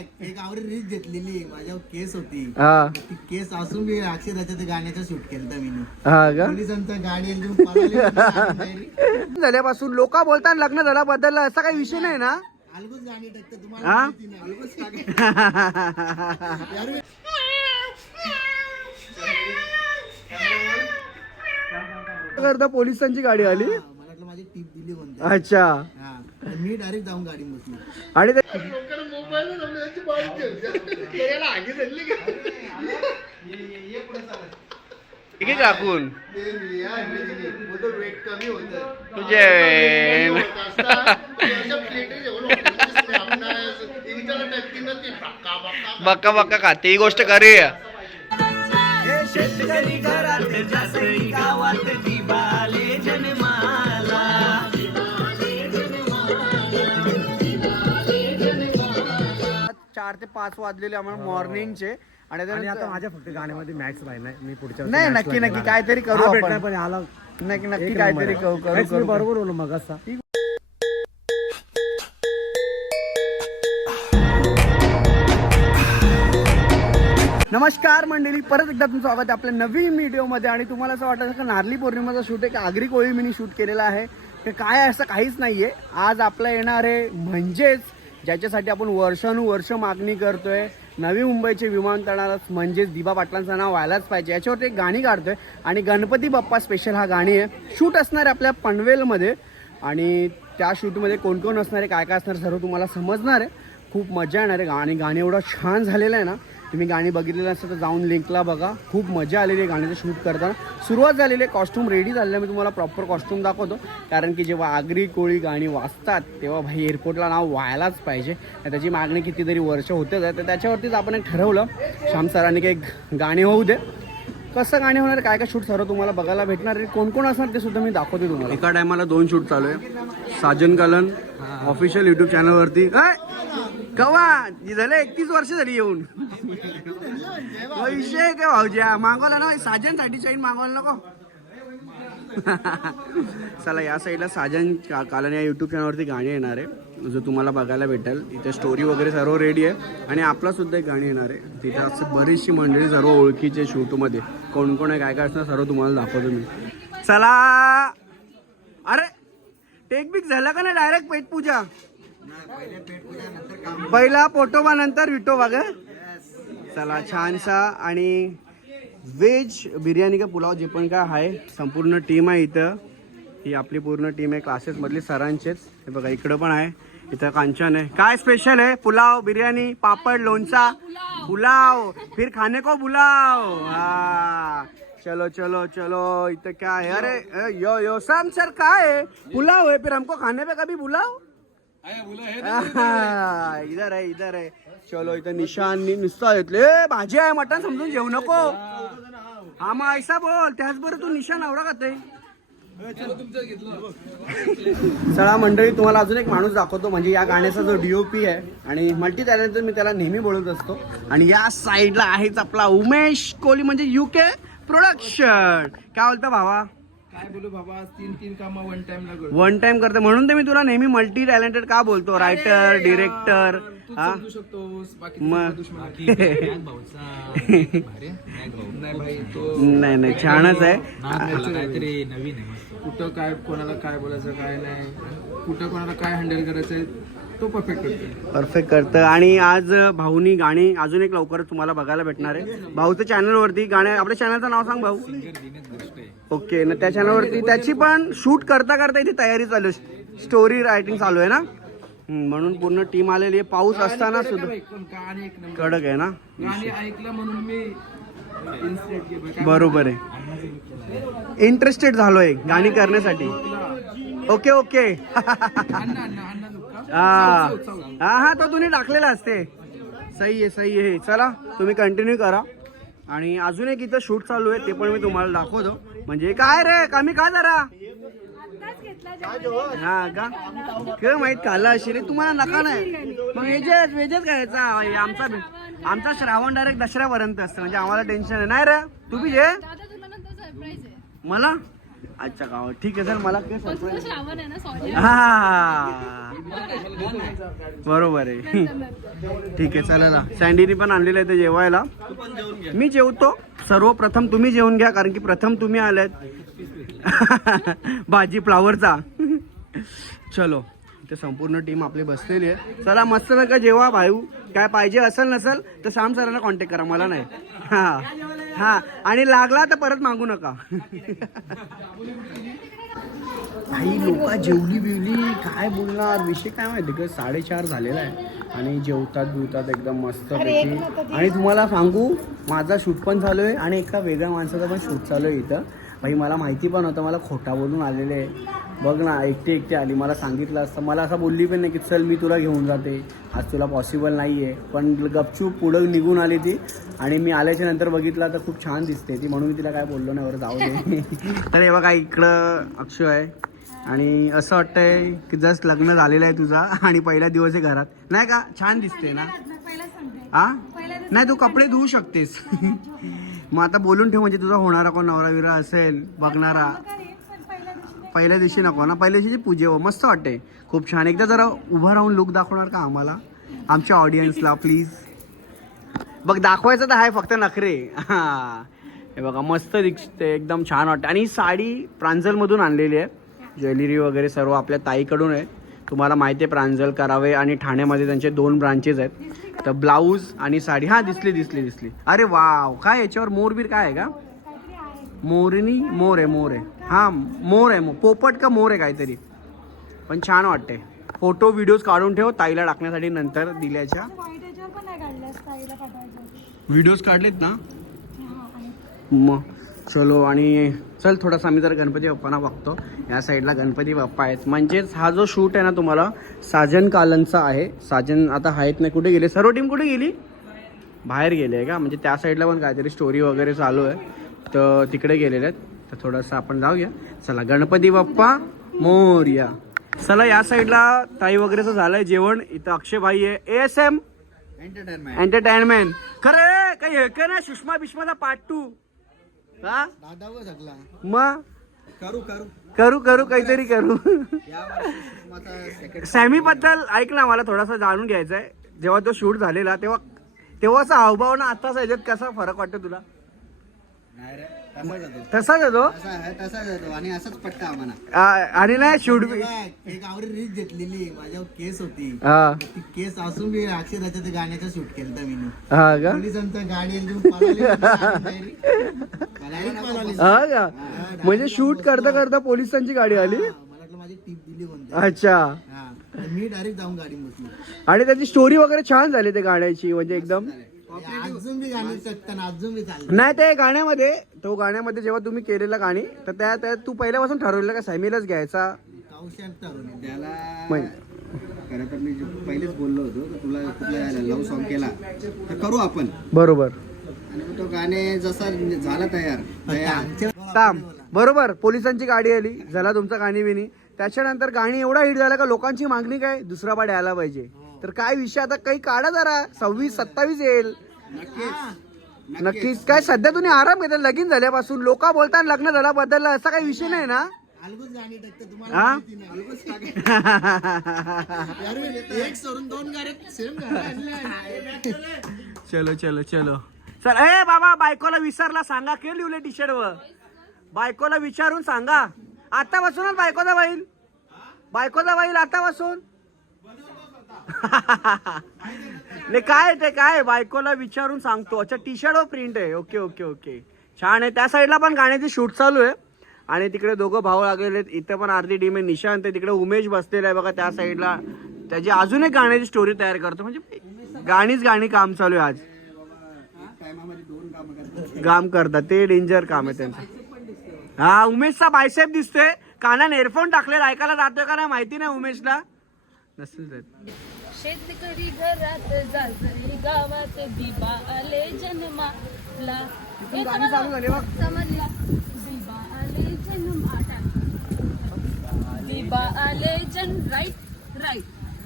बघ एक आवडी रीच घेतलेली माझ्यावर केस होती. हा. ती केस असून मी अक्षराच्या त्या गाण्याचं शूट केलं मी हा का? पोलिसांचा गाडी एकदम पळाली होती. झाल्यापासून लोक बोलतात लग्न झाला बदललं असा काही विषय नाही ना? अलगूच गाणी टाकतं हा? तुम्हाला माहिती नाही. अलगूच टाकायचं. यार मी- करता पोलिसांची गाडी आली? हा, माझी टीप दिली अच्छा. हा तर मी डायरेक्ट जाऊन गाडी बसली आणि ते होतं तुझे बक्का बक्का खाते ही गोष्ट करे शेतकरी घरात गावात चार ते पाच वाजलेले आम्हाला मॉर्निंगचे आणि आणि त्यानंतर- आता माझ्या फक्त गाण्यामध्ये मॅक्स भाई नाही. मी पुढच्या वर्षी नाही नक्की नक्की. काहीतरी करू हा आपण. पण आला नक्की नक्की एक काहीतरी करू. करू मी बरोबर बोललो मग असा नमस्कार मंडळी परत एकदा तुमचं स्वागत आहे आपल्या नवीन व्हिडिओमध्ये. आणि तुम्हाला असं वाटतं का नारली पौर्णिमाचा शूट आहे की आगरी कोळी मिनी शूट केलेला आहे. ते काय असं काहीच नाही आहे आज आपलं येणार आहे म्हणजेच ज्याच्यासाठी आपण वर्षानुवर्ष मागणी करतोय. नवी मुंबईचे विमानतळाला म्हणजेच दिबा पाटलांचं नाव व्हायलाच पाहिजे. याच्यावरती एक गाणी काढतोय. आणि गणपती बाप्पा स्पेशल हा गाणी आहे. शूट असणार आहे आपल्या पनवेलमध्ये. आणि त्या शूटमध्ये कोण कोण असणार आहे काय काय असणार सर्व तुम्हाला समजणार आहे. खूप मजा येणार आहे. गाणी गाणी एवढं छान झालेलं आहे ना तुम्ही गाणी बघितलेलं असेल तर जाऊन लिंकला बघा. खूप मजा आलेली आहे गाण्याचं शूट करताना. सुरुवात झालेली आहे कॉस्ट्यूम रेडी झालेलं आहे. मी तुम्हाला प्रॉपर कॉस्ट्यूम दाखवतो. कारण की जेव्हा आगरी कोळी गाणी वाचतात तेव्हा भाई एअरपोर्टला नाव व्हायलाच पाहिजे. त्याची मागणी कितीतरी वर्ष होते. तर त्याच्यावरतीच आपण एक ठरवलं. श्याम सरांनी काही गाणी होऊ दे. कसं गाणी होणार काय काय शूट सर्व तुम्हाला बघायला भेटणार आहे? कोण कोण असणार ते सुद्धा मी दाखवते तुम्हाला. एका टायमाला दोन शूट चालू आहे. साजन कलन ऑफिशियल युट्यूब चॅनलवरती काय कवा? झालं एकतीस वर्ष झाली येऊन. विषय काय भाऊज्या मागवला ना साजनसाठी चैन मागवायला नको. चला या साईडला साजन का- कालन या यूट्यूब चॅनलवरती गाणी येणार आहे. जो तुम्हाला बघायला भेटेल इथे स्टोरी वगैरे सर्व रेडी आहे. आणि आपला सुद्धा एक गाणी येणार आहे. तिथे असं बरीचशी मंडळी सर्व ओळखीचे शूटमध्ये कोण कोण आहे काय काय असणार सर्व तुम्हाला दाखवतो मी. चला! अरे टेक बिक झाला का नाही? डायरेक्ट पेट पूजा पहिला पोटोबा नंतर विटोबा ग. चला छानसा आणि व्हेज बिर्याणी का पुलाव जे पण काय आहे संपूर्ण टीम आहे इथं. ही आपली पूर्ण टीम आहे क्लासेसमधली सरांचेच. हे बघा इकडं पण आहे इथं कांचन आहे. काय स्पेशल आहे? पुलाव बिर्याणी पापड लोणचा? पुलाव. फिर खाने को बुलाव हा. चलो चलो चलो इथं काय आहे? अरे यो यो सर काय पुलाव आहे फिर हमको खाने पे कभी बुलाव इधर आहे इधर आहे. चलो इथं निशान नुसतं घेतले. ए, भाजी आहे मटण समजून जेवू नको. हा मग ऐसा बोल त्याचबरोबर तू निशान आवडा का ते? चला मंडळी तुम्हाला अजून एक माणूस दाखवतो. म्हणजे या गाण्याचा जो डीओपी आहे आणि मल्टी टॅलेंट मी त्याला नेहमी बोलत असतो. आणि या साईडला आहेच आपला उमेश कोहली म्हणजे युके प्रोडक्शन काय बोलतो भावा? काय बोलू बाबा तीन तीन कामं वन टाइम ला करतो वन टाइम करते. म्हणून तर मी तुला नेहमी मल्टी टॅलेंटेड का बोलतो? रायटर डिरेक्टर तू हा? समजू शकतोस. बाकी मग नाही भाई तो नाही नाही छानच आहे. काहीतरी नवीन आहे कुठं काय कोणाला काय बोलायचं काय नाही. कुठं कोणाला काय हँडल करायचंय तो परफेक्ट करतो. परफेक्ट करतं. आणि आज भाऊनी गाणी अजून एक लवकरच तुम्हाला बघायला भेटणार आहे. भाऊच्या चॅनलवरती गाणे आपल्या चॅनलचं नाव सांग भाऊ. ओके ना त्या चॅनलवरती त्याची पण शूट करता करता इथे तयारी चालू आहे. स्टोरी रायटिंग चालू आहे ना? म्हणून पूर्ण टीम आलेली आहे. पाऊस असताना सुद्धा. कडक आहे ना? ऐकलं म्हणून मी बरोबर आहे. इंटरेस्टेड झालोय गाणी करण्यासाठी. Okay okay. हा. हा हा तो तुम्ही टाकलेला असते. सही आहे सही आहे. चला तुम्ही कंटिन्यू करा. आणि अजून एक इथं शूट चालू आहे ते पण मी तुम्हाला दाखवतो. म्हणजे काय रे? कमी का जरा. हा का? खेळ माहीत खाल्ला अशी रे. तुम्हाला नका नाही मग वेजेस वेजेस खायचा. आमचा आमचा श्रावण डायरेक्ट दसऱ्यापर्यंत असतं. म्हणजे आम्हाला टेन्शन आहे. नाही रे? तू बी जे दादा तुला नंतर सरप्राईज आहे. मला? अच्छा का? ठीक आहे सर मला काय पण तुला श्रावण आहे ना सॉरी हा. बरोबर आहे. ठीक आहे चालेल ना. सँडीनी पण आणलेलं आहे ते जेवायला. मी जेवतो. सर्वप्रथम तुम्ही जेवून घ्या कारण की प्रथम तुम्ही आलात भाजी फ्लावरचा. चलो. ते संपूर्ण टीम आपली बसलेली आहे. चला मस्त नका जेवा भाऊ. काय पाहिजे असेल नसेल तर श्याम सरांना कॉन्टॅक्ट करा मला नाही. हा. हा. आणि लागला तर परत मागू नका. काही लोक जेवली बिवली काय बोलणार? विषय काय माहिती? का साडेचार झालेला आहे. आणि जेवतात बिवतात एकदम मस्त आणि तुम्हाला सांगू माझा शूट पण चालू आहे आणि एका वेगळ्या माणसाचा पण शूट चालू आहे इथं. भाई मला माहिती पण होतं मला खोटा बोलून आलेले आहे. बघ ना एकटी एकटी आली मला सांगितलं असतं. मला असं बोलली पण नाही की चल मी तुला घेऊन जाते. आज तुला पॉसिबल नाही आहे पण गपचूप पुढं निघून आली ती आणि मी आल्याच्यानंतर बघितलं तर खूप छान दिसते ती. म्हणून मी तिला काय बोललो नाही बरं जाऊ दे. तर हे बघा इकडं अक्षय आहे. आणि असं वाटतंय की जस्ट लग्न झालेलं आहे तुझा आणि पहिला दिवस आहे घरात. नाही का? छान दिसते ना? हा नाही तू कपडे धुवू शकतेस. मग आता बोलून ठेव म्हणजे तुझा होणारा कोण नवरा विरा असेल बघणारा? पहिल्या दिवशी नको ना पहिल्या दिवशी पूजे हो मस्त वाटते खूप छान. एकदा जरा उभं राहून लुक दाखवणार का आम्हाला? आमच्या ऑडियन्सला प्लीज बघ दाखवायचं तर आहे फक्त नखरे. हां. हे बघा मस्त दिसते एकदम छान वाटते आणि साडी प्रांजलमधून आणलेली आहे. ज्वेलरी वगैरे सर्व आपल्या ताईकडून आहे. तुम्हाला माहिती आहे प्रांजल करावे आणि ठाण्यामध्ये त्यांचे दोन ब्रांचेस आहेत. तर ब्लाऊज आणि साडी. हा दिसली दिसली दिसली. अरे वाव काय याच्यावर मोरबीर काय आहे का? मोरनी मोर आहे मोर. आहे हा मोर आहे मो- पोपट का मोर आहे काहीतरी. पण छान वाटते फोटो व्हिडिओज काढून ठेव ताईला टाकण्यासाठी नंतर दिल्याच्या. व्हिडिओज काढलेत ना? मग. चलो आणि चल थोडासा आम्ही जर गणपती बाप्पांना बघतो. या साईडला गणपती बाप्पा आहेत. म्हणजेच हा जो शूट आहे ना तुम्हाला साजन कालनचा आहे. साजन आता आहेत नाही कुठे गेले? सर्व टीम कुठे गेली? बाहेर गेले आहे का? म्हणजे त्या साईडला पण काहीतरी स्टोरी वगैरे चालू आहे. तर तिकडे गेलेले आहेत. तर थोडंसं आपण जाऊया. चला गणपती बाप्पा मोर्या. चला या साईडला ताई वगैरेचं झालंय जेवण. इथं अक्षय भाई आहे. एस एम एंटरटेनमेंट एंटरटेनमेंट खरे काही हे का ना सुषमा बिष्माचा पार्ट टू हा? मग करू करू. करू करू काहीतरी करू. सॅमी बद्दल ऐक ना मला थोडासा जाणून घ्यायचा आहे जेव्हा तो शूट झालेला तेव्हा तेव्हाचा हावभाव ना आताच याच्यात कसा फरक वाटतो तुला? तसाच येतो तसाच आणि असाच पट्टा आम्हाला. आ- आणि नाही शूट बघ, एक आवरी रीत घेतलेली. माझ्यावर केस होती. हा. ती केस असून बी अक्षराच्या ते गाण्याचं शूट केलं मी हा का? पोलिसांच्या गाडी. हा म्हणजे शूट करता करता पोलिसांची गाडी आली? मला वाटलं माझी टीप दिली कोणती. अच्छा. हा मी डायरेक्ट जाऊन गाडी बसलो. आणि त्याची स्टोरी वगैरे छान झाली त्या गाण्याची म्हणजे एकदम? अजून बी गाणी शकताना अजून बी चाललं नाही ते गाण्यामध्ये तो गाण्यामध्ये जेव्हा तुम्ही केलेलं गाणी तर त्या त्या तू पहिल्यापासून ठरवलेलं का सॅमीलाच घ्यायचा? कौशल तरुण त्याला म्हण- खरं तर मी जे पहिलेच बोललो होतो की तुला कुठला लव्ह सॉन्ग केला तर करू आपण. बरोबर. आणि मग तो गाणे जसा झाला तयार तयार. काम बरोबर पोलिसांची गाडी आली झाला तुमचा गाणी बिनी त्याच्यानंतर गाणी एवढा हिट झाला का लोकांची मागणी काय? दुसरा पाड यायला पाहिजे. तर काय विषय आता काही काढा जरा. सव्वीस सत्तावीस येईल. नक्कीच. काय सध्या तुम्ही आराम घेता? लगीन झाल्यापासून लोक बोलतात लग्न झाला बदलला असा काही विषय नाही ना? हा? चलो चलो चलो. चल ए बाबा बायकोला विसरला सांगा. के लिवले टी शर्ट वर? बायकोला विचारून सांगा. आतापासूनच बायकोचा बाईल बायकोचा बाईल आतापासून? नाही काय ते काय बायकोला विचारून सांगतो. अच्छा टी शर्ट प्रिंट आहे. ओके ओके ओके छान आहे. त्या साईडला पण गाण्याची शूट चालू आहे. आणि तिकडे दोघं भाऊ लागलेले आहेत. इथं पण अर्धी टीम आहे. निशांत आहे. तिकडे उमेश बसलेला आहे. बघा त्या साईडला त्याची अजून एक गाण्याची स्टोरी तयार करतो. म्हणजे गाणीच गाणी काम चालू आहे आज. काम करतात. ते डेंजर काम आहे त्यांचं. हा उमेशचा बायसेप दिसतोय. कानान एअरफोन टाकलेला. ऐकायला जातोय का नाही? माहिती नाही उमेशला. नसेल जात. शेतकरी घरात जाजरी गावात दिबा आले जन्माला हे गाणी चालू झाली बघ. समजला. दिबा आले जन्माला दिबा आले जन राईट राईट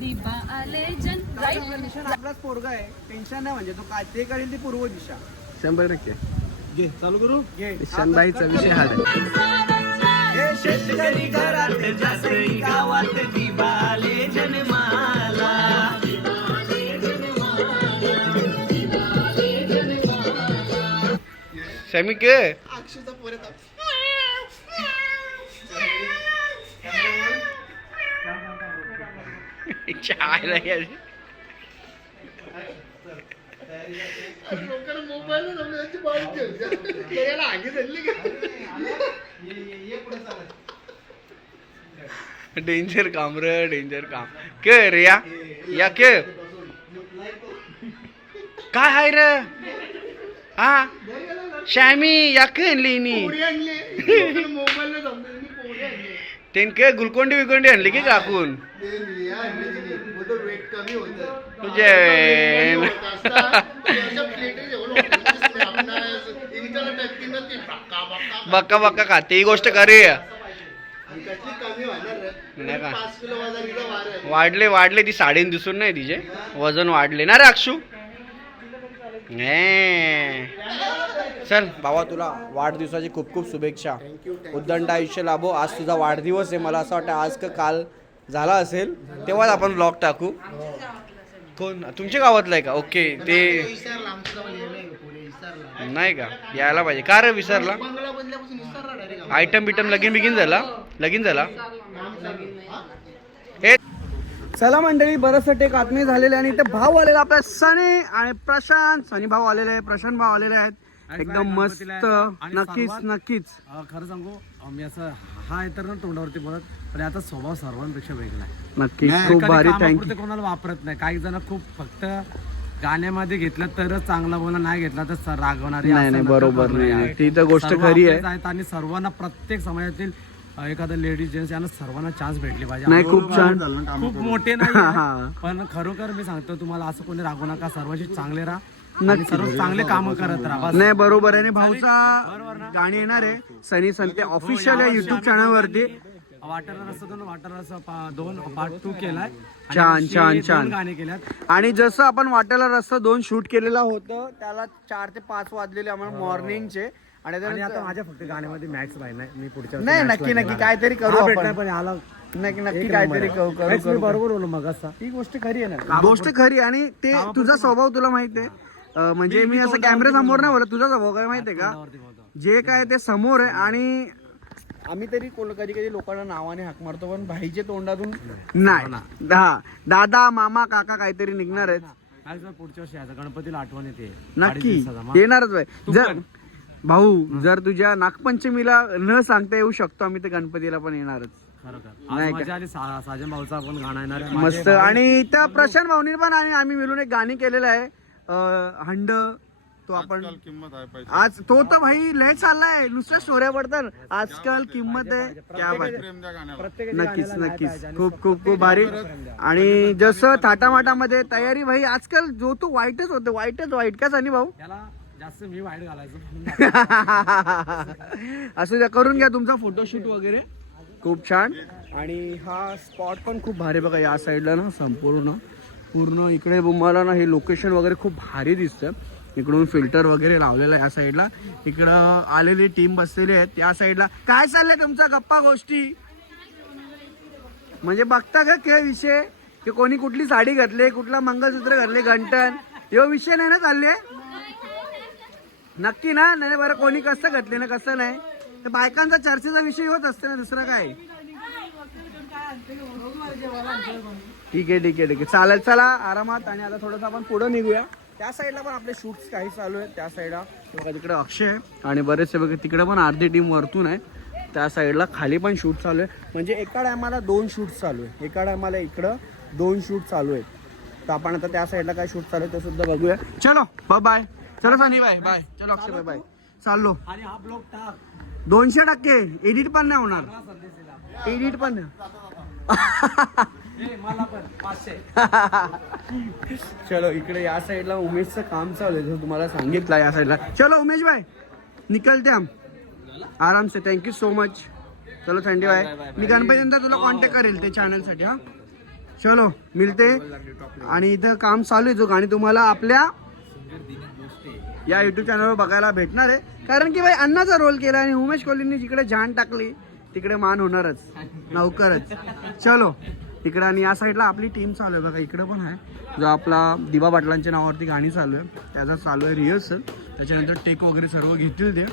दिबा आले जन राईट आपलाच पोरगा आहे. टेन्शन नाही म्हणजे तो काय ते करेल ती पूर्व दिशा. शंभर टक्के. घे चालू करू? घे. शनबाईचा विषय हा. आहे हे शेतकरी घरात जास्त गावात समी के चायला गेली. डेंजर काम रे डेंजर काम. के रे या या के? काय हाय रे? हा? श्यामी या के आणली. तेन के गुलकोंडी विकोंडी आणली की काकून तुझे बक्का बक्का खाते. ही गोष्ट खरी आहे. नाही का? वाढले. वाढले ती साडीन दिसून नाही तिचे. वजन वाढले. ना रे अक्षू. चल. बाबा तुला वाढदिवसाची खूप खूप शुभेच्छा. उद्दंड आयुष्य लाभो. आज तुझा वाढदिवस आहे. मला असं वाटतं आज का काल झाला असेल तेव्हाच आपण ब्लॉग टाकू. कोण? तुमच्या गावातलं आहे का? ओके ते नाही का? यायला पाहिजे. का रे विसरला? आयटम बिटम लगीन बिगीन झाला? लगीन झाला? हे चला मंडळी बरंच टेक आत्मीय झालेले आणि इथे भाऊ आलेला आपला सनी आणि प्रशांत. सनी भाऊ आलेले आहे प्रशांत भाऊ आलेले आहेत. एकदम मस्त नक्कीच नक्कीच. खरं सांगू मी असं हा आहे तर ना तोंडावरती बोलत पण याचा स्वभाव सर्वांपेक्षा वेगळा आहे. नक्कीच खूप भारी थँक्यू कोणाला वापरत नाही. काही जण खूप फक्त गाण्यामध्ये घेतलं तरच चांगला बोला नाही घेतला तर रागवणारी नाही, बरोबर नाही. ती तर गोष्ट खरी आहे. आणि सर्वांना प्रत्येक समाजातील एखादा लेडीज जेंट्स यांना सर्वांना चान्स भेटले पाहिजे. नाही खूप छान. खूप मोठे नाही हा. पण खरोखर मी सांगतो तुम्हाला असं कोणी रागू नका. सर्वांशी चांगले राहा. सर्व चांगले काम करत राहा. नाही बरोबर आहे. आणि भाऊचा गाणी येणार आहे. सनी संते ऑफिशियल आहे. युट्यूब चॅनल वरती. वाटर रस्ता दोन वाटर रस्ता पा- दोन पार्ट टू केलाय. आणि छान, छान, छान. गाणे केल्यात. आणि जसं आपण वाटेला रस्ता दोन शूट केलेला होतं त्याला चार ते पाच वाजलेले आम्हाला मॉर्निंगचे आणि आणि आता माझ्या फक्त गाण्यामध्ये नाही मी पुढच्या नाही नक्की नक्की. काहीतरी करू भेटणार आपण. पण आला नक्की नक्की काहीतरी करू. करू बरोबर मग असा ही गोष्ट खरी आहे ना. गोष्ट खरी आणि ते तुझा स्वभाव तुला माहिती आहे अं, म्हणजे मी असं कॅमेरा समोर नाही बोलत तुझा स्वभाव काय माहितीये का? जे काय ते समोर आहे आणि आम्ही तरी कधी कधी लोकांना नावाने हाक मारतो पण भाईच्या तोंडातून नाही. हा दादा मामा काका काहीतरी निघणार आहेत. काय सर पुढच्या वर्षी यायचं. गणपतीला आठवण येते. अडीच नक्की येणारच भाई जर भाऊ जर तुझ्या नागपंचमीला न सांगता येऊ शकतो आम्ही तर गणपतीला पण येणारच. खरोखर नाही आज का? मजा आली सा- साजन भाऊचा पण गाणं येणार आहे. मस्त. माझे आणि त्या प्रशांत भाऊनी पण आणि आम्ही मिळून एक गाणी केलेलं आहे. हंड तो आपण आज तो तर भाई लय चाललाय. नुसत्या स्टोऱ्या पडतात आजकाल किंमत आहे. क्या नक्कीच नक्कीच. खूप खूप खूप भारी. आणि जसं थाटामाटामध्ये तयारी भाई आजकाल जो तो वाईटच होतं वाईटच वाईट. का सनी भाऊ? त्याला जास्त मी वाईट घालायचो. असू द्या करून घ्या तुमचा फोटोशूट वगैरे. खूप छान. आणि हा स्पॉट पण खूप भारी बघा या साईडला ना संपूर्ण. पूर्ण इकडे मला ना हे लोकेशन वगैरे खूप भारी दिसतं इकडून फिल्टर वगैरे लावलेलं आहे या साईडला इकडं आलेली टीम बसलेली आहेत. त्या साईडला काय चाललंय तुमचा गप्पा गोष्टी? म्हणजे बघता का काय विषय? की कोणी कुठली साडी घातली कुठला मंगळसूत्र घातले घंटन यो विषय नाही ना चालले? नक्की ना? नाही बरं कोणी कसं घातले ना कसं नाही? तर बायकांचा चर्चेचा विषय होत असते ना दुसरं काय? ठीक आहे ठीक आहे ठीक आहे. चालेल चला आरामात आणि आता थोडंसं आपण पुढं निघूया. त्या साईडला पण आपले शूट्स काही चालू आहेत. त्या साईडला बघा तिकडे अक्षय आहे आणि बरेचसे बघा तिकडे पण अर्धी टीम वरतून आहे. त्या साईडला खाली पण शूट चालू आहे म्हणजे एका टायमाला दोन शूट चालू आहे एका टायमाला इकडं दोन शूट चालू आहेत. तर आपण आता त्या साईडला काय शूट चालू आहे ते सुद्धा बघूया. चलो बाय बाय चलो सानी बाय बाय चलो अक्षय बाय बाय चाललो. आणि हा ब्लॉग टाक. दोनशे टक्के. एडिट पण नाही होणार. एडिट पण नाही. चलो इकडे या साईडला उमेशचं काम चालू आहे जसं तुम्हाला सांगितलं या साईडला चलो उमेश भाई निकलते हम. आराम से थँक्यू सो मच चलो थंडी बाय मी गणपती नंतर तुला कॉन्टॅक्ट करेल ते चॅनलसाठी हा. चलो मिळते आणि इथं काम चालू आहे जो गाणी तुम्हाला आपल्या या युट्यूब चॅनलवर बघायला भेटणार आहे. कारण की भाई अण्णाचा रोल केला आणि उमेश कोहलींनी जिकडे जान टाकली तिकडे मान होणारच. लवकरच चलो. तिकडं आणि या साईडला आपली टीम चालू आहे. बघा इकडं पण आहे. जो आपला दिवा पाटलांच्या नावावरती गाणी चालू आहे. त्याचा चालू आहे रिहर्सल त्याच्यानंतर टेक वगैरे सर्व घेतील ते.